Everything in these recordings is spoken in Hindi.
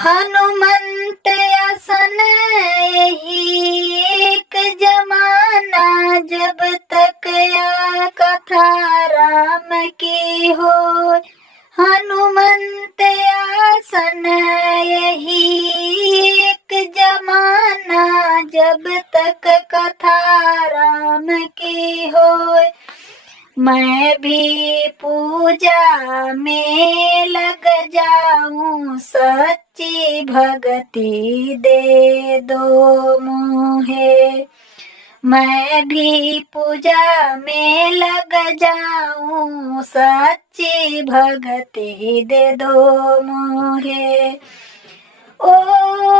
हनुमंत आसन यही एक जमाना, जब तक या कथा राम की हो। हनुमंत आसन यही एक जमाना, जब तक कथा राम की हो। मैं भी पूजा में लग जाऊं, सच्ची भक्ति दे दो मुझे। मैं भी पूजा में लग जाऊं, सच्ची भक्ति दे दो मुझे। ओ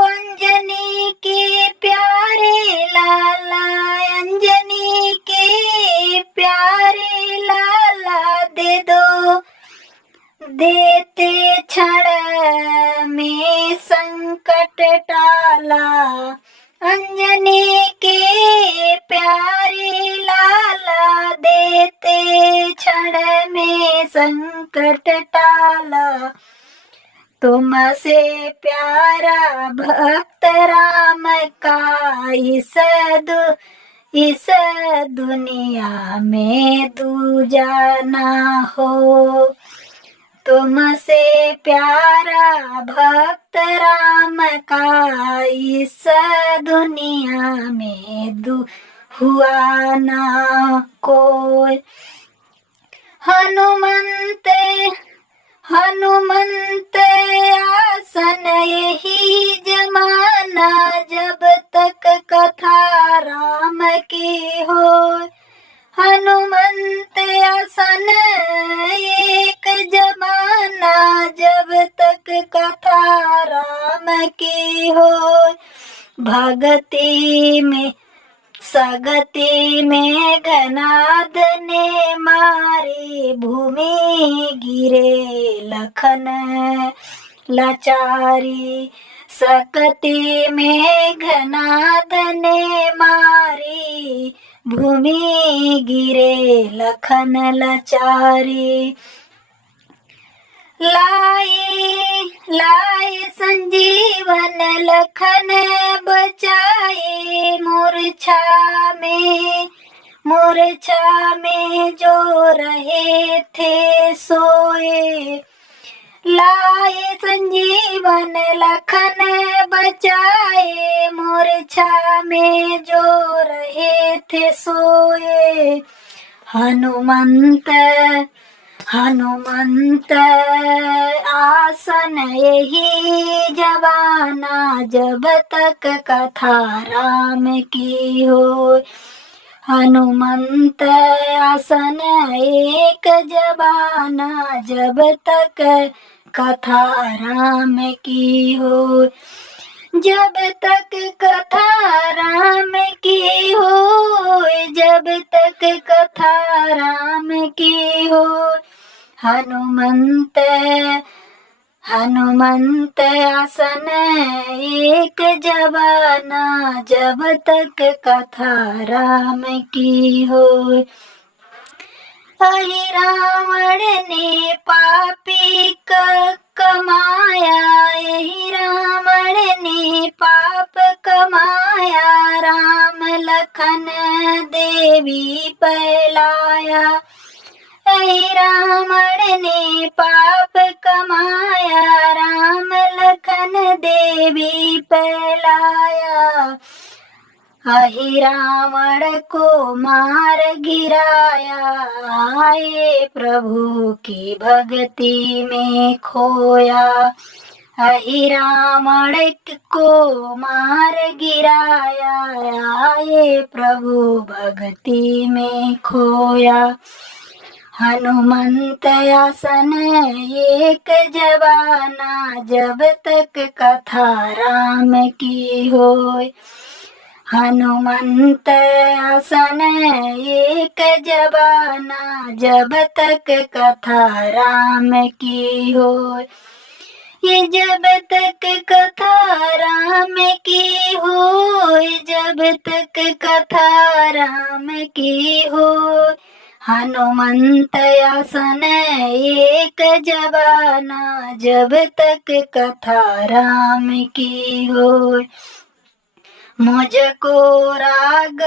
अंजनी के प्यारे लाला, अंजनी के प्यारे लाला, दे दो देते क्षण में संकट टाला। अंजनी के प्यारे लाला, देते क्षण में संकट टाला। तुमसे प्यारा भक्त राम का इस दुनिया में दूजा ना हो। तुमसे प्यारा भक्त राम का इस दुनिया में हुआ ना कोई। हनुमंत आसन यही जमाना, जब तक कथा राम की हो। हनुमंत आसन एक जमाना, जब तक कथा राम की हो। भक्ति में सगति में घनाद ने मारी, भूमि गिरे लखन लाचारी। सकति में घनाद ने मारी, भूमि गिरे लखन लाचारी। लाए संजीवन लखन बचाए, मूर्छा में जो रहे थे सोए। लाए संजीवन लखन बचाए, मूर्छा में जो रहे थे सोए। हनुमंत आसन यही जवाना, जब तक कथा राम की हो। हनुमंत आसन एक जवाना, जब तक कथा राम की हो। जब तक कथा राम की हो, जब तक कथा राम की हो। हनुमंत आसन एक जवाना, जब तक कथा राम की हो। अहि रावण ने पापी कमाया, यही रावण ने पाप कमाया। राम लखन देवी पहलाया, यही रावण ने पाप कमाया। राम लखन देवी पहलाया। अहि रावण को मार गिराया, आए प्रभु की भक्ति में खोया। अहि रावण को मार गिराया, आए प्रभु भक्ति में खोया। हनुमंत आसन एक जवाना, जब तक कथा राम की होय। हनुमंत आसन एक जवाना, जब तक कथा राम की होय। ये जब तक कथा राम की होय, जब तक कथा राम की होय। हनुमंत आसन एक जबाना, जब तक कथा राम की होय। मुझको राग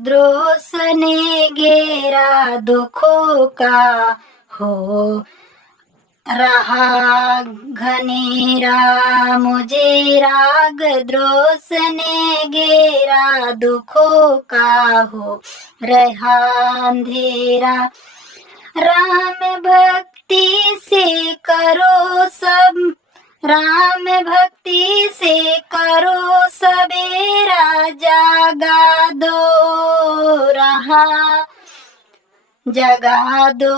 द्रोष ने घेरा, दुखों का हो रहा घनेरा। मुझे राग द्रोष ने घेरा, दुखों का हो रहा अंधेरा। राम भक्ति से करो सब, राम भक्ति से करो सबेरा, जागा दो रहा जगा दो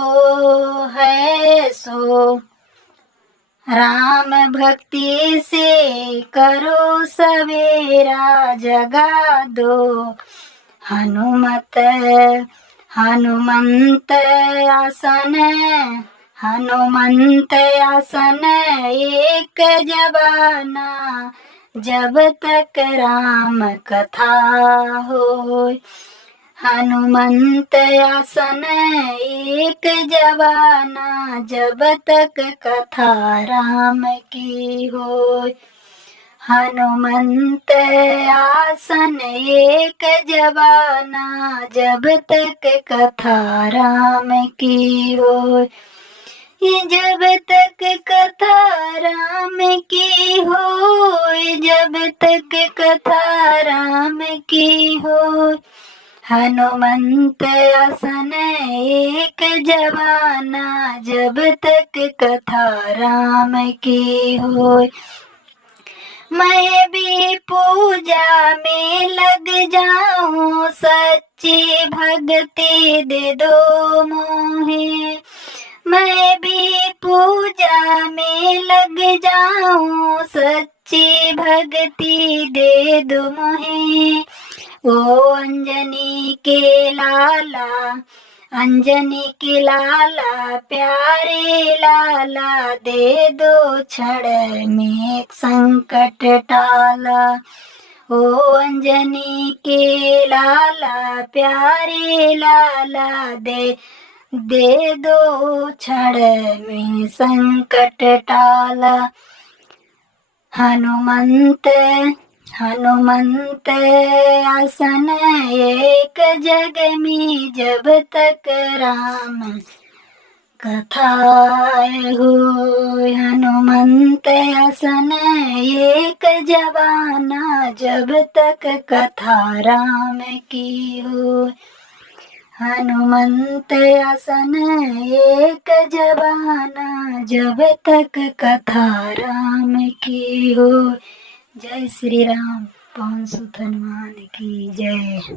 है सो। राम भक्ति से करो सवेरा, जगा दो। हनुमत हनुमंत आसन, हनुमंत आसन एक जबाना, जब तक राम कथा होय। हनुमंत आसन एक जबाना, जब तक कथा राम की होय। हनुमंत आसन एक जबाना, जब तक कथा राम की होय। जब तक कथा राम की होय, जब तक कथा राम की होय। हनुमंत आसन एक जबाना, जब तक कथा राम की होय। मैं भी पूजा में लग जाऊं, सच्ची भक्ति दे दो मोहे। मैं भी पूजा में लग जाऊं, सच्ची भक्ति दे दो मोहे। ओ अंजनी के लाला, अंजनी के लाला, प्यारे लाला, दे दो क्षण में संकट टाला। ओ अंजनी के लाला, प्यारे लाला, दे दो क्षण में संकट टाला। हनुमंत हनुमंत आसन एक जग में, जब तक राम कथाए होय। हनुमंत आसन एक जबाना, जब तक कथा राम की होय। हनुमंत आसन एक जबाना, जब तक कथा राम की होय। जय श्री राम। पवन सुत हनुमान की जय।